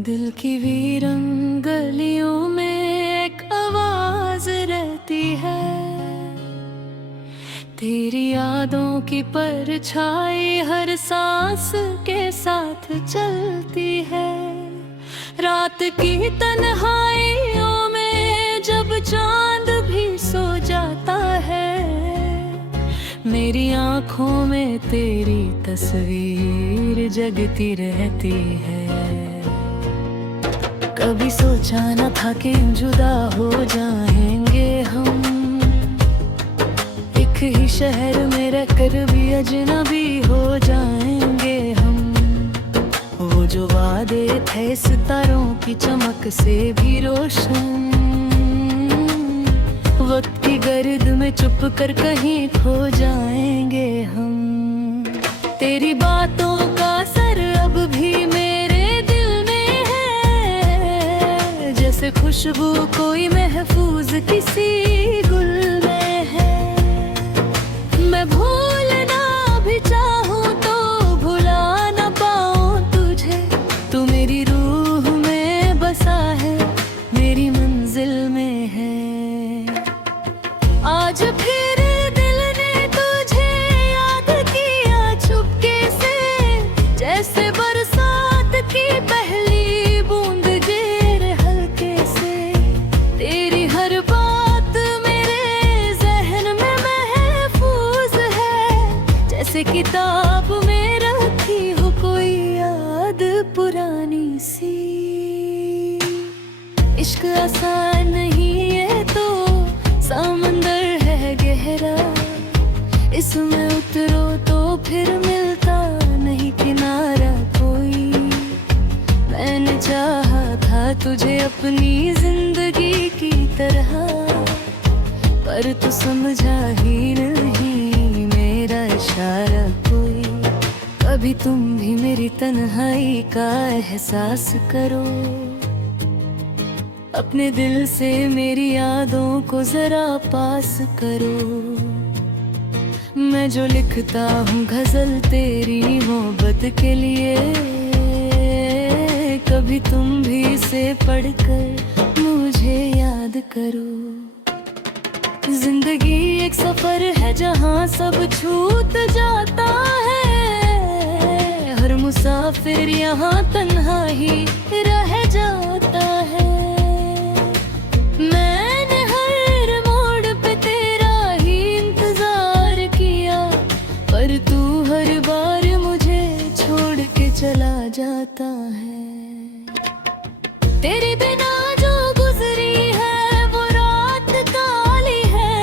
दिल की वीरन गलियों में एक आवाज रहती है, तेरी यादों की परछाई हर सांस के साथ चलती है। रात की तन्हाइयों में जब चांद भी सो जाता है, मेरी आंखों में तेरी तस्वीर जगती रहती है। कभी सोचा न था कि जुदा हो जाएंगे हम, एक ही शहर में रहकर भी अजनबी हो जाएंगे हम। वो जो वादे थे सितारों की चमक से भी रोशन, वक्त की गर्द में चुप कर कहीं खो जाएंगे हम। तेरी बातों का असर अब भी मेरे दिल में है, जैसे खुशबू कोई महफूज किसी गुल में है। मैं भूलना भी चाहूँ तो भुला न पाऊँ तुझे, तू मेरी रूह में बसा है, मेरी मंजिल में है। आज फिर दिल ने तुझे याद किया चुपके से, जैसे बरसात की पहली बूंद गिरे हल्के से। तेरी हर बात मेरे जहन में महफूज है, जैसे किताब में रखी हो कोई याद पुरानी सी। इश्क आसान नहीं है तो समंदर है गहरा, इसमें उतरो तो फिर मिलता नहीं किनारा कोई। मैंने चाहा था तुझे अपनी जिंदगी की तरह, पर तू समझा ही नहीं मेरा इशारा कोई। कभी तुम भी मेरी तन्हाई का एहसास करो, अपने दिल से मेरी यादों को जरा पास करो। मैं जो लिखता हूँ गजल तेरी मोहब्बत के लिए, कभी तुम भी इसे पढ़कर मुझे याद करो। जिंदगी एक सफर है जहाँ सब छूट जाता है, हर मुसाफिर यहाँ तन्हा ही रह जाता है। मैंने हर मोड़ पे तेरा ही इंतजार किया, पर तू हर बार मुझे छोड़ के चला जाता है। तेरे बिना जो गुजरी है वो रात काली है,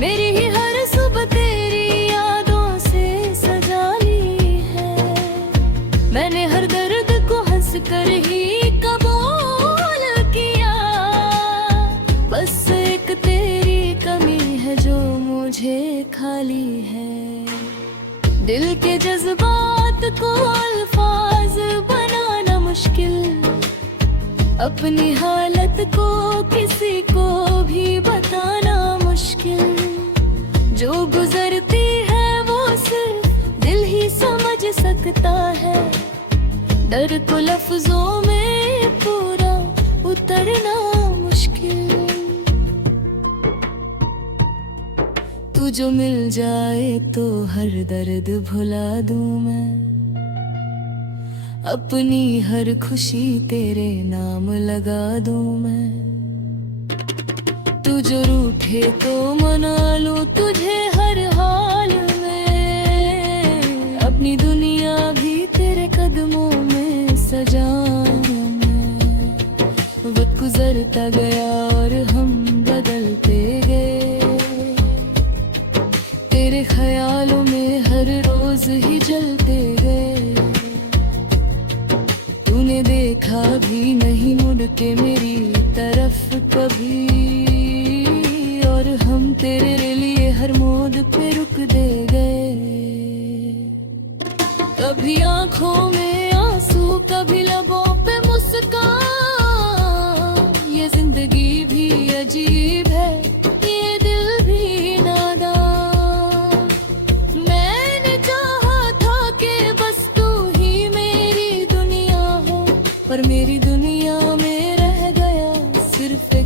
मेरी ही हर सुबह तेरी यादों से सजा ली है। मैंने हर दर्द को हंस कर ही कबूल किया, बस एक तेरी कमी है जो मुझे खाली है। दिल के जज्बात को अल्फाज बनाना मुश्किल, अपनी हालत को किसी को भी बताना मुश्किल। जो गुजरती है वो सिर्फ दिल ही समझ सकता है, डर को लफ्जों में पूरा उतरना मुश्किल। तू जो मिल जाए तो हर दर्द भुला दूं मैं, अपनी हर खुशी तेरे नाम लगा दूं मैं। तू जो रूठे तो मना लूं तुझे हर हाल में, अपनी दुनिया भी तेरे कदमों में सजाऊं मैं। वक्त गुजरता गया और हम बदलते गए, तेरे ख्यालों में हर रोज ही जलते गए। तूने देखा भी नहीं मुड़ के मेरी तरफ कभी, और हम तेरे लिए हर मोड़ पे रुक दे गए। कभी आंखों में आंसू कभी लबों पे मुस्कान, ये जिंदगी भी अजीब है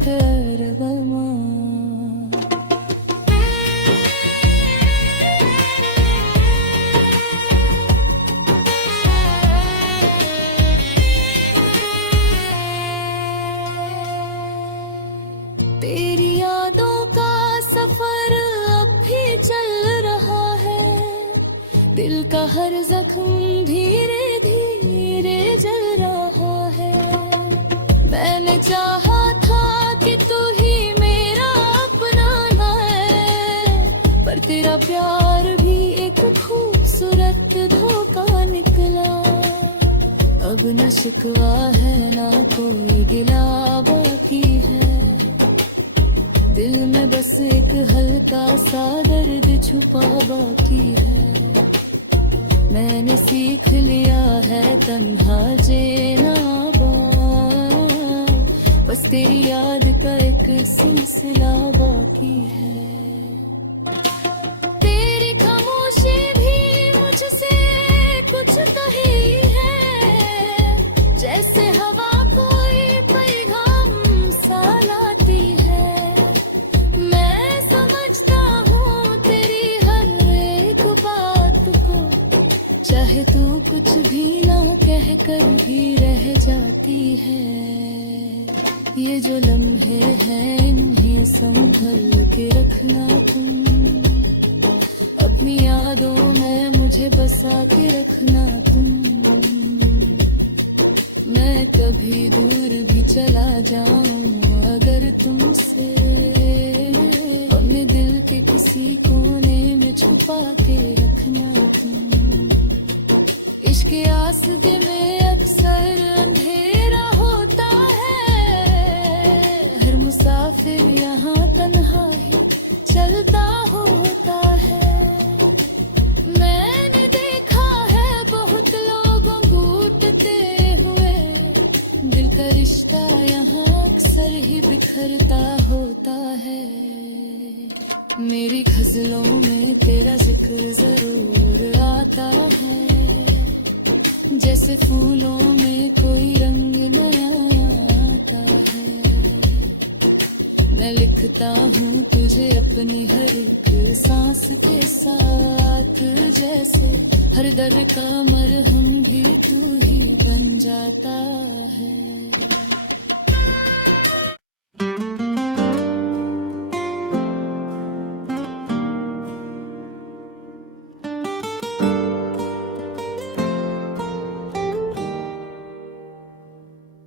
एक अरबमा। तेरी यादों का सफर अब भी चल रहा है, दिल का हर जख्म धीरे धीरे जल रहा है। मैंने चाहा था कि तू ही मेरा अपना है, पर तेरा प्यार भी एक खूबसूरत धोखा निकला। अब न शिकवा है ना कोई गिला बाकी है, दिल में बस एक हल्का सा दर्द छुपा बाकी है। मैंने सीख लिया है तन्हा जीना, बस तेरी याद का एक सिलसिला बाकी है। तेरी खामोशी भी मुझसे कुछ कही है, जैसे हवा कोई पैगाम सा लाती है। मैं समझता हूँ तेरी हर एक बात को, चाहे तू कुछ भी ना कह कर भी रह जाती है। ये जो लम्हे हैं इन्हें संभल के रखना तुम, अपनी यादों में मुझे बसा के रखना तुम। मैं कभी दूर भी चला जाऊं अगर तुमसे, अपने दिल के किसी कोने में छुपा के रखना तुम। इश्क आसगे में अक्सर अंधेरा होता है, हर मुसाफिर यहाँ तन्हा ही चलता होता है। मैंने देखा है बहुत लोग घूटते हुए, दिल का रिश्ता यहाँ अक्सर ही बिखरता होता है। मेरी गजलों में तेरा जिक्र जरूर आता है, जैसे फूलों में कोई रंग नया आता है। मैं लिखता हूँ तुझे अपनी हर एक सांस के साथ, जैसे हर दर्द का मरहम भी तू ही बन जाता है।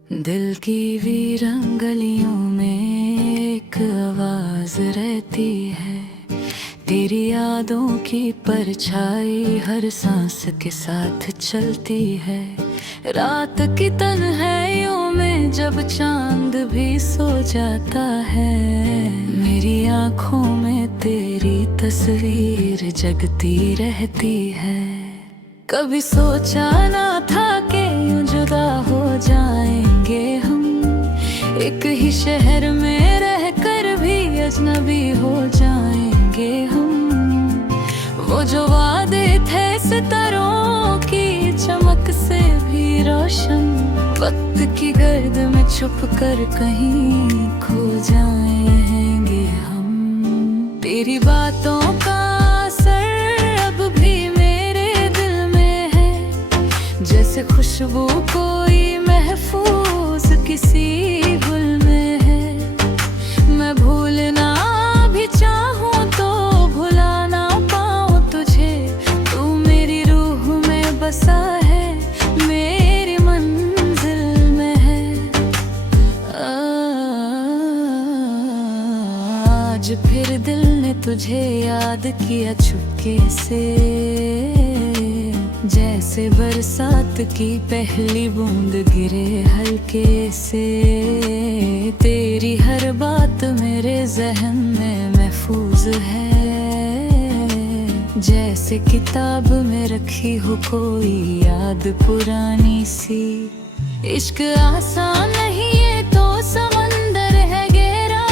दिल की वीरान गलियों में एक आवाज रहती है, तेरी यादों की परछाई हर सांस के साथ चलती है। रात की तन्हाइयों में जब चांद भी सो जाता है, मेरी आँखों में तेरी तस्वीर जगती रहती है। कभी सोचा ना था कि यूं जुदा हो जाएंगे हम, एक ही शहर में रहकर भी अजनबी हो जाएंगे हम। वो जो वादे थे सितारों की चमक से भी रोशन, वक्त की गर्द में छुप कर कहीं खो जाएंगे हम। तेरी बातों का असर अब भी मेरे दिल में है, जैसे खुशबू कोई महफूज किसी गुल में है। मैं भूलना भी चाहूँ तो भुला ना पाऊँ तुझे, तू मेरी रूह में बसा है, मेरी मंजिल में है। आज फिर दिल ने तुझे याद किया चुपके से, जैसे बरसात की पहली बूंद गिरे हल्के से। तेरी हर बात मेरे ज़हन में महफूज है, जैसे किताब में रखी हो कोई याद पुरानी सी। इश्क आसान नहीं ये तो समंदर है गहरा,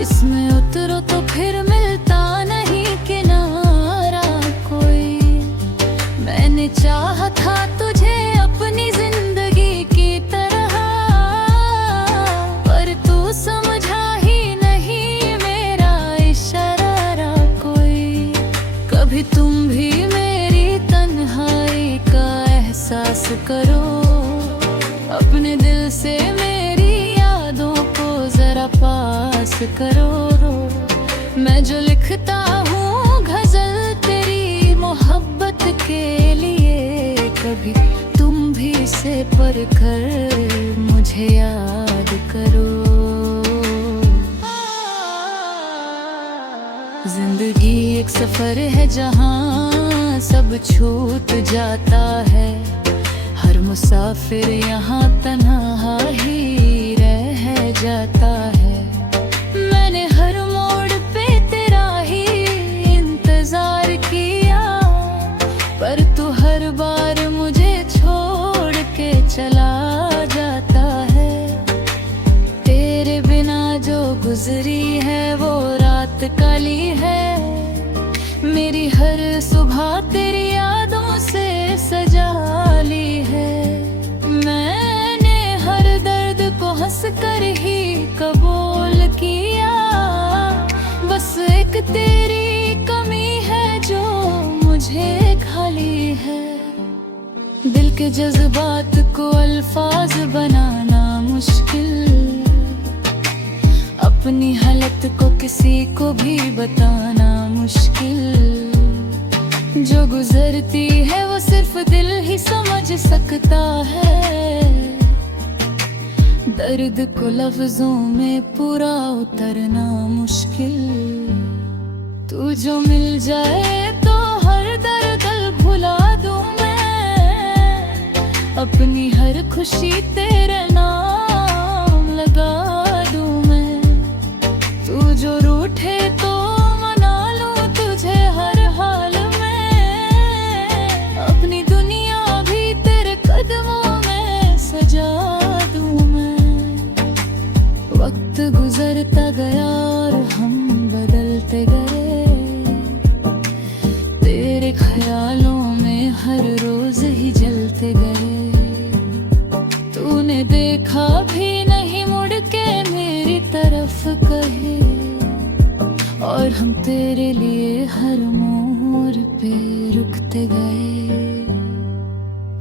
इसमें उतरो तो फिर मिलता नहीं किनारा कोई। मैंने चाहा था तुझे अपनी जिंदगी की तरह, करो। मैं जो लिखता हूँ गजल तेरी मोहब्बत के लिए, कभी तुम भी इसे पढ़ कर मुझे याद करो। जिंदगी एक सफर है जहाँ सब छूट जाता है, हर मुसाफिर यहाँ तन्हा ही रह जाता है। मैंने हर मोड़ पे तेरा ही इंतजार किया, पर तू हर बार मुझे छोड़ के चला जाता है। तेरे बिना जो गुजरी है वो रात काली है, मेरी हर सुबह तेरी यादों से सजा ली है। मैंने हर दर्द को हंस कर ही कबूल किया, बस एक तेरी कमी है जो मुझे खाली है। दिल के जज्बात को अल्फाज बनाना मुश्किल, अपनी हालत को किसी को भी बताना मुश्किल। जो गुजरती है वो सिर्फ दिल ही समझ सकता है, दर्द को लफ्जों में पूरा उतरना मुश्किल। तू जो मिल जाए तो हर दर्द भुला दूं मैं, अपनी हर खुशी तेरे नाम लगा दूं मैं। तू जो रूठे तो मना लूं तुझे हर हाल में, अपनी दुनिया भी तेरे कदमों में सजा दूं मैं। वक्त गुजरता गया और हम बदलते गए, तेरे ख्यालों में हर रोज ही जलते गए। तूने देखा भी नहीं मुड़ के मेरी तरफ कहे, और हम तेरे लिए हर मोड़ पे रुकते गए।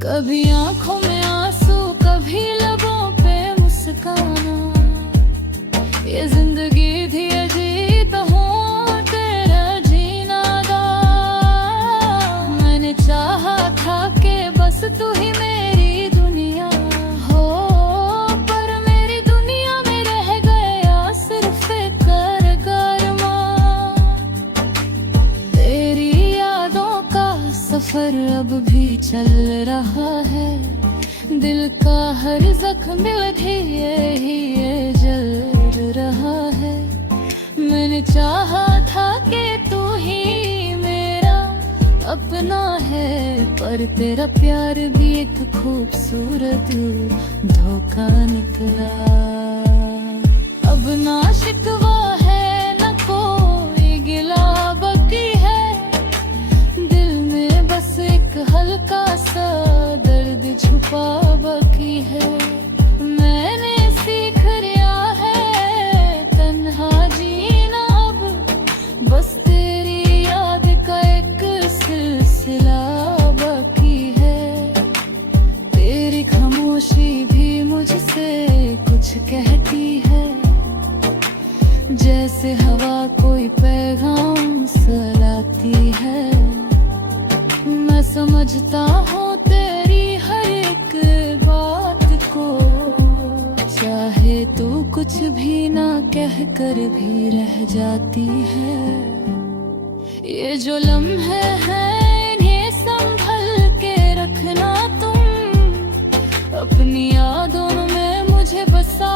कभी आंखों में आंसू कभी लबों पे मुस्काना, ये जिंदगी थी अजीत हूँ तेरा जीना दा। मैंने चाहा था कि बस तू ही मेरी दुनिया हो, पर मेरी दुनिया में रह गया सिर्फ एक कारगरमा। तेरी यादों का सफर अब भी चल रहा है, दिल का हर जख्म धीरे ही जल रहा है। मैंने चाहा था कि तू ही मेरा अपना है, पर तेरा प्यार भी एक खूबसूरत धोखा निकला। अब ना शिकवा है न कोई गिला बाकी है, दिल में बस एक हल्का सा दर्द छुपा बाकी है। मैंने सीख लिया है तन्हा जीना अब, बस तेरी याद का एक सिलसिला बाकी है। तेरी खामोशी भी मुझसे कुछ कहती है, जैसे हवा कोई पैगाम सुलाती है। मैं समझता हूँ तेरी हर एक बात को, चाहे तू कुछ भी ना कह कर भी रह जाती है। ये जो लम्हे हैं इन्हें संभल के रखना तुम, अपनी यादों में मुझे बसा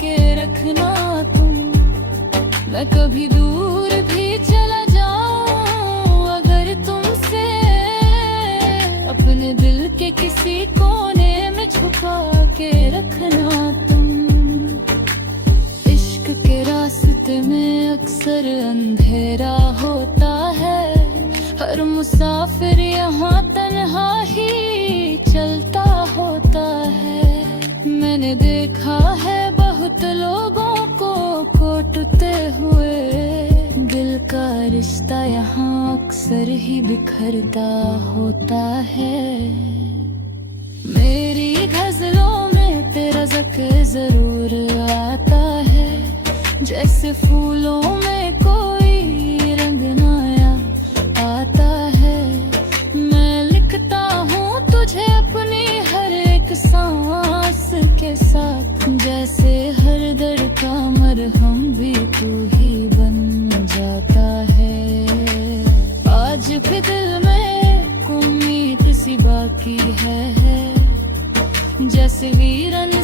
के रखना तुम। मैं कभी दूर भी चला जाऊं अगर तुमसे, अपने दिल के किसी कोने में छुपा के रखना तुम। इश्क के रास्ते में अक्सर अंधेरा होता है, हर मुसाफिर यहाँ तन्हा ही चलता होता है। मैंने देखा है बहुत लोगों को टूटे हुए, दिल का रिश्ता यहाँ अक्सर ही बिखरता होता है। मेरी गजलों में तेरा जिक्र जरूर आता है, जैसे फूलों में कोई रंग नया आता है। मैं लिखता हूँ तुझे अपनी हर एक सांस के साथ, जैसे हर दर्द का मरहम भी तू ही बन जाता है। आज भी दिल में उम्मीद सी बाकी है, जैसे वीरन